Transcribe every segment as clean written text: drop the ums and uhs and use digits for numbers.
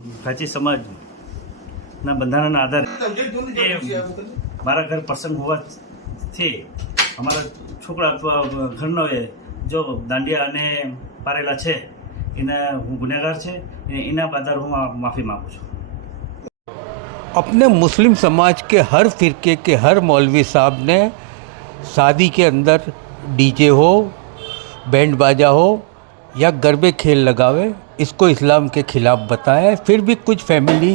ઘાંચી સમાજના બંધારણના આધારે મારા ઘર પ્રસંગ હોવાથી અમારા છોકરા અથવા ઘરનોએ જો દાંડિયા અને પારેલા છે એને હું ગુનેગાર છે એના આધારે હું માફી માગું છું। अपने मुस्लिम समाज के हर फिरके के हर मौलवी साहब ने शादी के अंदर डीजे हो, बैंड बाजा हो या गरबे खेल लगावे, इसको इस्लाम के ख़िलाफ़ बताया है। फिर भी कुछ फैमिली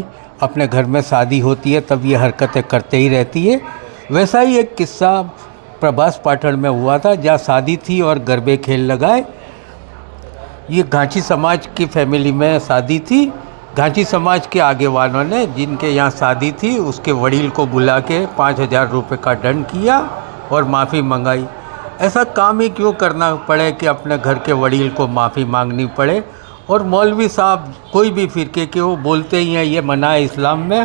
अपने घर में शादी होती है तब ये हरकतें करते ही रहती है। वैसा ही एक किस्सा प्रभास पाठक में हुआ था जहाँ शादी थी और गरबे खेल लगाए। ये घांची समाज की फैमिली में शादी थी। घांची समाज के आगे वालों ने जिनके यहाँ शादी थी उसके वडील को बुला के 5,000 रुपये का दंड किया और माफ़ी मंगाई। ऐसा काम ही क्यों करना पड़े कि अपने घर के वडील को माफ़ी मांगनी पड़े। और मौलवी साहब कोई भी फ़िरके के वो बोलते ही हैं ये मना है इस्लाम में।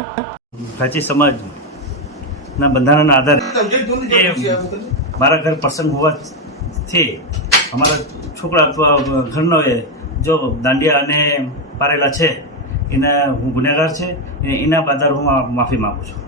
ઘાંચી સમાજના બંધારણના આધારે મારા ઘર પ્રસંગ હોવાથી અમારા છોકરા અથવા ઘરનોએ જો દાંડિયા અને પારેલા છે એને હું ગુનેગાર છે એના આધારે હું માફી માગું છું।